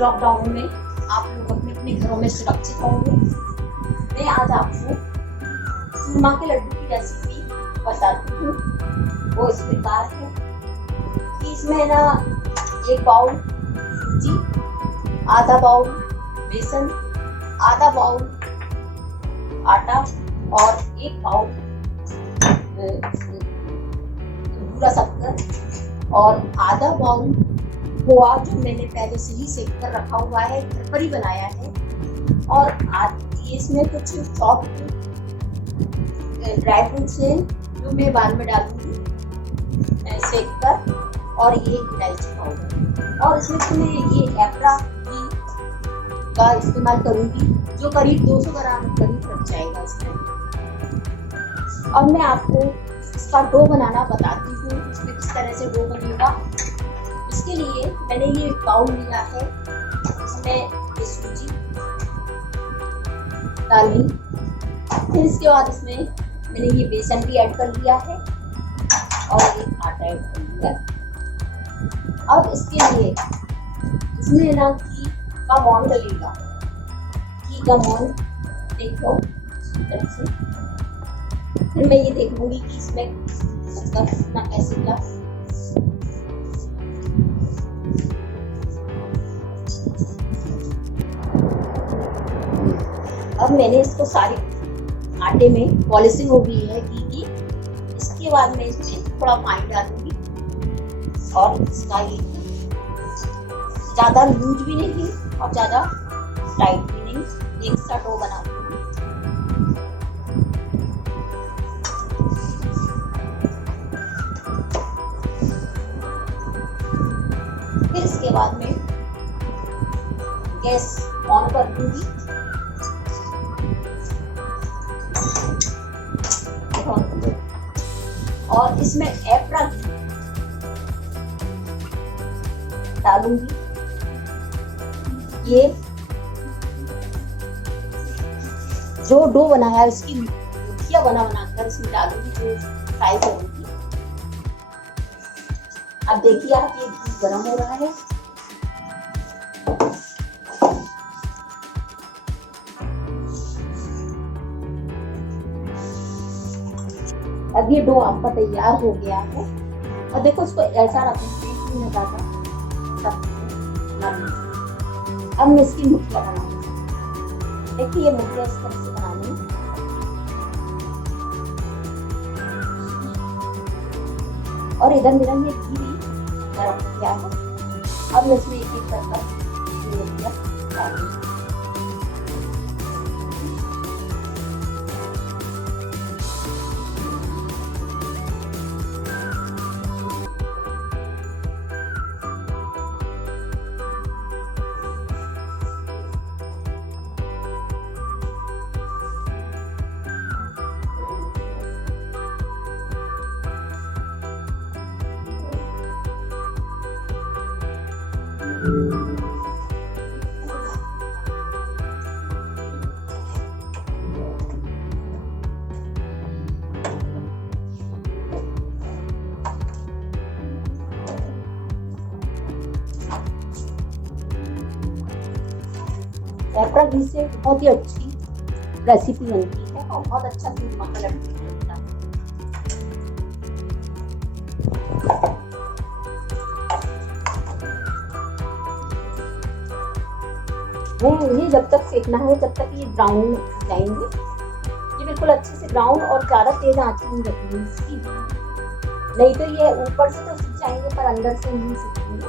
Lockdown में आप लोग अपने अपने घरों में सुरक्षित होंगे। मैं आज आपको चूरमा के लड्डू की रेसिपी बताती हूँ। वो इस प्रकार है कि इसमें ना 1 बाउल सूजी, आधा बाउल बेसन, आधा बाउल आटा और 1 बाउल भूरा शक्कर और आधा बाउल खोआ जो मैंने पहले से ही सेक कर रखा हुआ है, घर पर ही बनाया है। और इसमें कुछ चॉप ड्राई फ्रूट्स हैं जो मैं बाद में डालूंगी सेक कर, और ये इलायची पाउडर। और इसमें मैं ये एप्रा का इस्तेमाल करूंगी जो करीब 200 ग्राम करीब लग जाएगा इसमें। अब मैं आपको इसका डो बनाना बताती हूँ, इसमें किस तरह से डो बनेगा। इसके लिए मैंने ये बाउल लिया है, इसमें ये सूजी डाली, फिर इसके बाद इसमें मैंने ये बेसन भी ऐड कर लिया है और ये आटा ऐड कर लिया। अब इसके लिए इसमें ना घी का मोहन लगेगा, घी का मोहन देखो से। फिर मैं ये देख लूंगी कि इसमें कितना कैसे क्या। अब मैंने इसको सारे आटे में पॉलिशिंग हो गई है घी की। इसके बाद मैं इसमें थोड़ा पानी डालूंगी और इसका ये ज्यादा लूज भी नहीं और ज्यादा टाइट भी नहीं, एक सा डो बना दूंगी। फिर इसके बाद में गैस ऑन कर दूंगी और इसमें एप्रा डालूंगी। ये जो डो बनाया है उसकी मुठिया बनाकर इसमें डालूंगी, जो फ्राई करूंगी। अब देखिए आप, ये घी गर्म हो रहा है। अब ये डो आपका तैयार हो गया है और देखो इसको ऐसा रखेंगे। अब मैं इसकी मुठिया बनाऊंगी। देखिए ये मुठिया इस तरह से बनानी है। और इधर मेरा ये घी भी गर्म हो गया है। अब मैं इसमें एक एक कर मुठिया डालूंगी। एप्रा घी से बहुत ही अच्छी रेसिपी बनती है और बहुत अच्छा चूरमा का लड्डू बनता है। ये जब तक सेकना है जब तक ये ब्राउन हो जाएंगे। ये बिल्कुल अच्छे से ब्राउन और ज्यादा तेज आंच नहीं रखनी इसकी, नहीं तो ये ऊपर से तो सीख जाएंगे पर अंदर से नहीं सीखेंगे।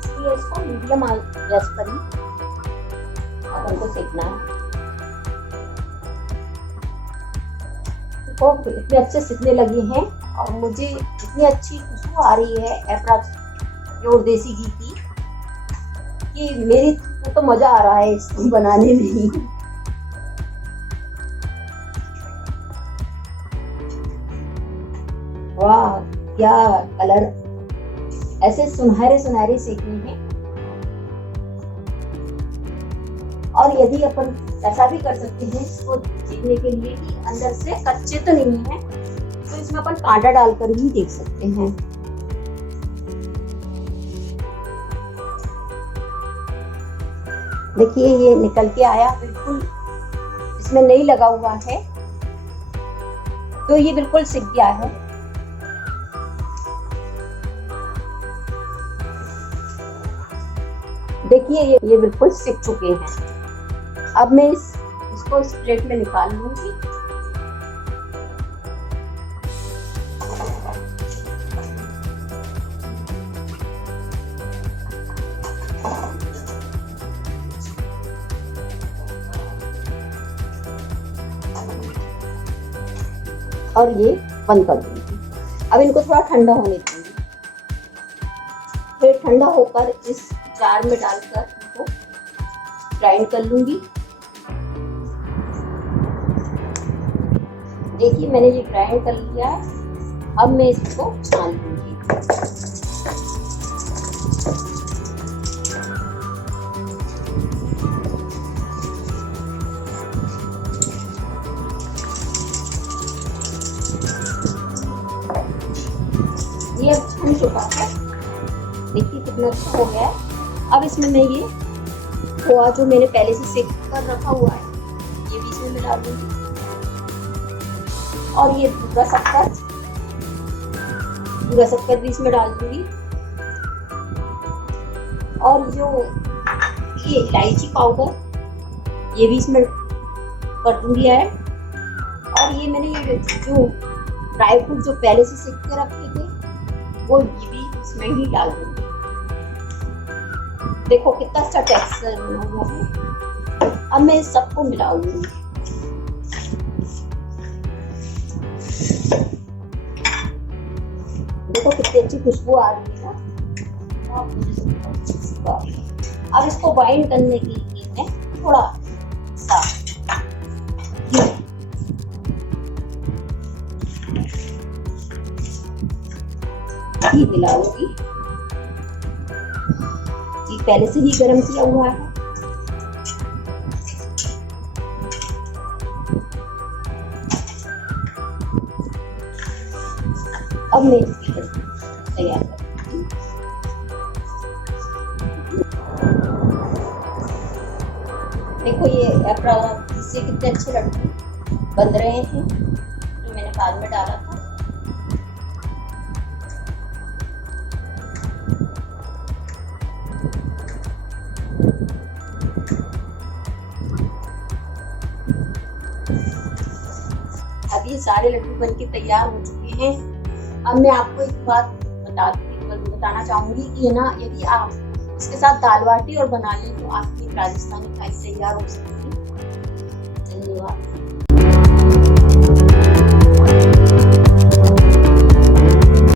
इसलिए इसको मीडियम गैस पर ही हमको सेकना है। तो इतने अच्छे सीखने लगे हैं और मुझे इतनी अच्छी खुशबू आ रही है एप्रा प्योर देसी घी की कि मेरी तो मजा आ रहा है इसको बनाने में। वाह क्या कलर, ऐसे सुनहरे सुनहरे सेकने हैं। और यदि अपन ऐसा भी कर सकते हैं इसको देखने के लिए कि अंदर से कच्चे तो नहीं है, तो इसमें अपन कांटा डालकर भी देख सकते हैं। देखिए ये निकल के आया, बिल्कुल इसमें नहीं लगा हुआ है, तो ये बिल्कुल सिक गया है। देखिए ये बिल्कुल सिक चुके हैं। अब मैं इसको इस प्लेट में निकाल लूंगी। और ये बंद कर दूंगी। अब इनको थोड़ा ठंडा होने दूंगी, फिर ठंडा होकर इस जार में डालकर इनको ग्राइंड कर लूंगी। देखिए मैंने ये ग्राइंड कर लिया है। अब मैं इसको छान लूंगी। ये अब छन चुका है, देखिए कितना अच्छा हो गया है। अब इसमें मैं ये खोआ जो मैंने पहले से सेक कर रखा हुआ है, ये भी इसमें मिला दूंगी। और ये पूरा शक्कर भी इसमें डाल दूंगी। और जो ये इलायची पाउडर, ये भी इसमें कर दूंगी ऐड। और ये मैंने ये जो ड्राई फ्रूट जो पहले से सेक कर रखे थे, वो ये भी इसमें ही डाल दूंगी। देखो कितना अच्छा टेक्सचर बना हुआ है। अब मैं इस सबको मिलाऊंगी। देखो कितनी अच्छी खुशबू आ रही है ना। अब इसको बाइंड करने के लिए मैं थोड़ा सा घी मिलाऊंगी। घी पहले से ही गरम किया हुआ है। अब मैं इसकी तैयार करती हूँ। देखो ये एप्रा से कितने अच्छे लड्डू बन रहे हैं, जो मैंने बाद में डाला था। अब ये सारे लड्डू बनके तैयार हो चुके हैं। अब मैं आपको एक बात बताना चाहूंगी कि ना, यदि आप इसके साथ दाल बाटी और बना लें तो आपकी राजस्थानी थाली तैयार हो सकती है। धन्यवाद।